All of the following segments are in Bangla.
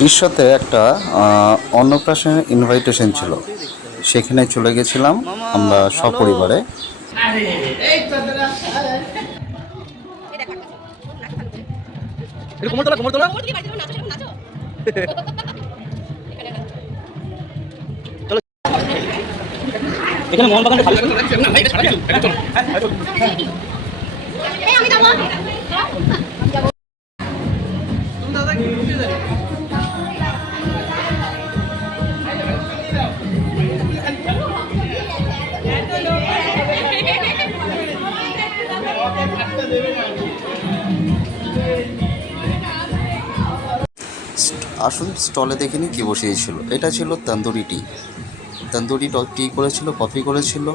দৃশ্যতে একটা অন্নপ্রাশনের ইনভাইটেশন ছিল। সেখানে চলে গেছিলাম আমরা সপরিবারে। এখানে মোহন বাগানটা না আমি আসুন স্টলে দেখিনি কি বসিয়েছিল। এটা ছিল তন্দুরি টি তন্দুরি ট- করেছিল, কফি করেছিল?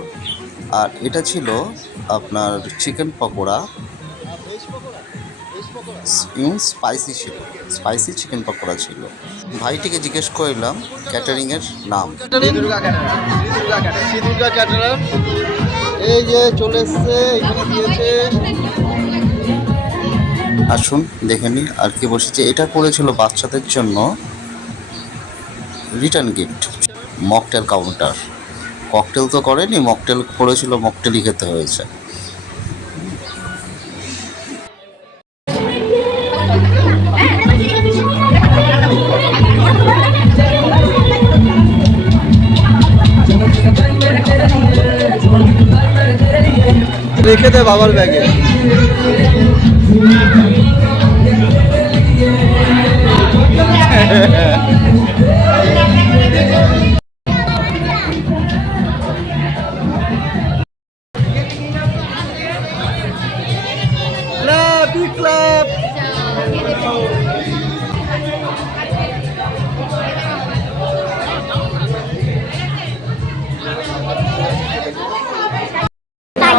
আর এটা ছিল আপনার চিকেন পকোড়া। স্পাইসি ছিল। স্পাইসি চিকেন পকোড়া ছিল। ভাইটিকে জিজ্ঞেস করলাম ক্যাটারিংয়ের নাম। এই যে চলে এসছে, এখানে দিয়েছে। আসুন, দেখে নিন আর কি বসেছে। এটা করেছিল বাচ্চাদের জন্য return gift mocktail counter cocktail তো করেনি মকটেল করেছিল মকটেলই খেতে হয়েছে। রেখে দে বাবার ব্যাগে।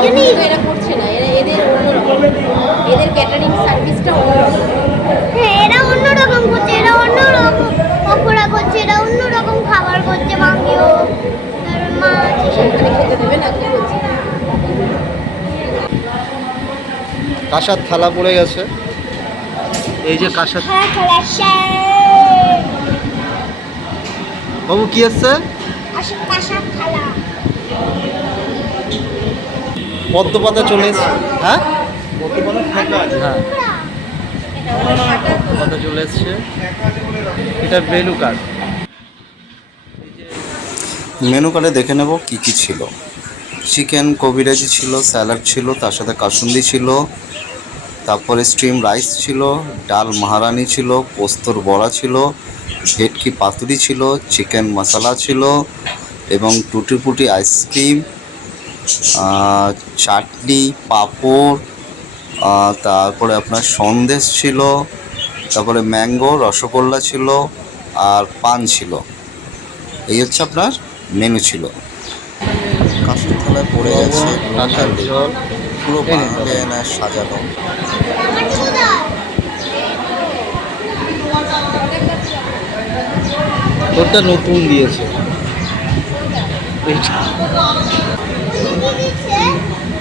জন্যই এরা করছে না। এরা এদের অন্যরকম। এদের ক্যাটারিং সার্ভিসটা অন্যরকম হ্যাঁ এরা অন্যরকম করছে এরা অন্যরকম পকোড়া করছে এরা অন্যরকম খাবার করছে মাংস তারপর মাছ সেখানে খেতে দেবে না কি বলছি কাঁসার থালা পড়ে গেছে। এই যে কাঁসার হ্যাঁ বাবু কি এসছে? আসে কাঁসার থালা। পদ্ম পাতা চলে এসছে। হ্যাঁ? হ্যাঁ। পদ্ম পাতা চলে এসছে। এটা মেনু কার্ড মেনু কার্ডে দেখে নেব কি কি ছিল। চিকেন কবিরাজি ছিল স্যালাড ছিল তার সাথে কাসুন্দি ছিল তারপরে স্টিম রাইস ছিল, ডাল মাহারানি ছিল, পোস্তর বড়া ছিল, ভেটকি পাতুরি ছিল, চিকেন মশলা ছিল এবং টুটি ফুটি আইসক্রিম চাটনি, পাঁপড় তারপরে আপনার সন্দেশ ছিল, তারপরে ম্যাঙ্গো, রসগোল্লা ছিল আর পান ছিল। এই হচ্ছে আপনার মেনু ছিল। কাঁচের থালায় পড়ে গেছে। জল পুরো। সাজানো। ওটা নতুন দিয়েছে।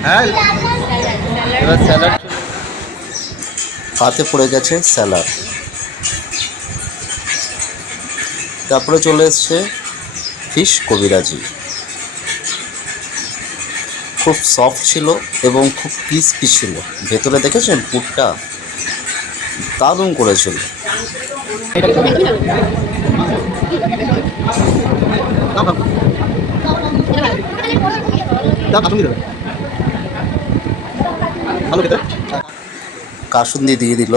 হ্যাঁ। এবার স্যালাড পাতে পড়ে গেছে স্যালাড তারপরে চলে এসছে ফিশ কবিরাজি। খুব সফট ছিল এবং খুব ক্রিস্পি ছিল। ভেতরে দেখেছেন পুরটা? দারুণ করেছিল। কাসুন্দি দিয়ে দিল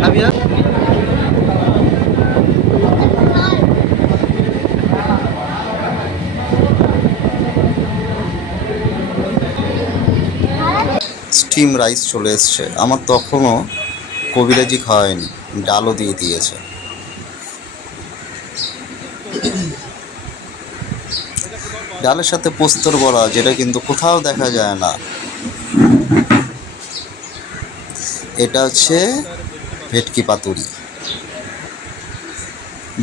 খাবি না স্টিম রাইস চলে এসছে। আমার তখনও কবিরাজি খাওয়ায়নি, ডালও দিয়ে দিয়েছে। ডালের সাথে পোস্তর বড়া, যেটা কিন্তু কোথাও দেখা যায় না। এটা হচ্ছে ভেটকি পাতুরি।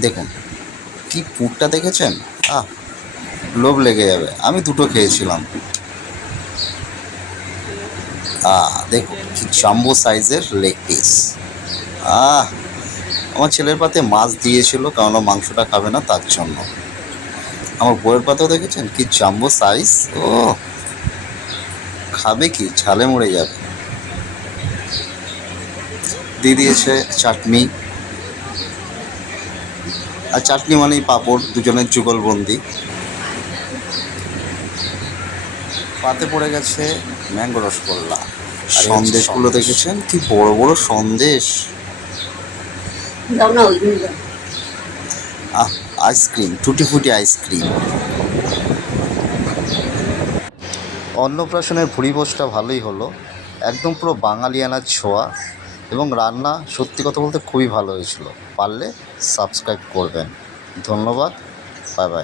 দেখুন, কি পুরটা দেখেছেন? আহ, লোভ লেগে যাবে। আমি দুটো খেয়েছিলাম। দেখুন কি জাম্বো সাইজের লেগ পিস আহ, আমার ছেলের পাতে মাছ দিয়েছিল কারণ মাংসটা খাবে না তার জন্য। আমার বউয়ের পাতেও দেখেছেন কি জাম্বো সাইজ ও, খাবে কি? ঝালে মরে যাবে। দিয়ে দিয়েছে চাটনি। আর চাটনি মানেই পাঁপড়, দুজনের যুগলবন্দি। পাতে পড়ে গেছে ম্যাঙ্গো রসগোল্লা সন্দেশগুলো দেখেছেন? কি বড় বড় সন্দেশ। আহ আইসক্রিম টুটি ফুটি আইসক্রিম। অন্নপ্রাশনের ভুড়িভোজটা ভালোই হলো। একদম পুরো বাঙালি বাঙালিয়ানার ছোঁয়া এবং রান্না সত্যি কথা বলতে খুবই ভালো হয়েছিল। পারলে সাবস্ক্রাইব করবেন। ধন্যবাদ। Bye bye.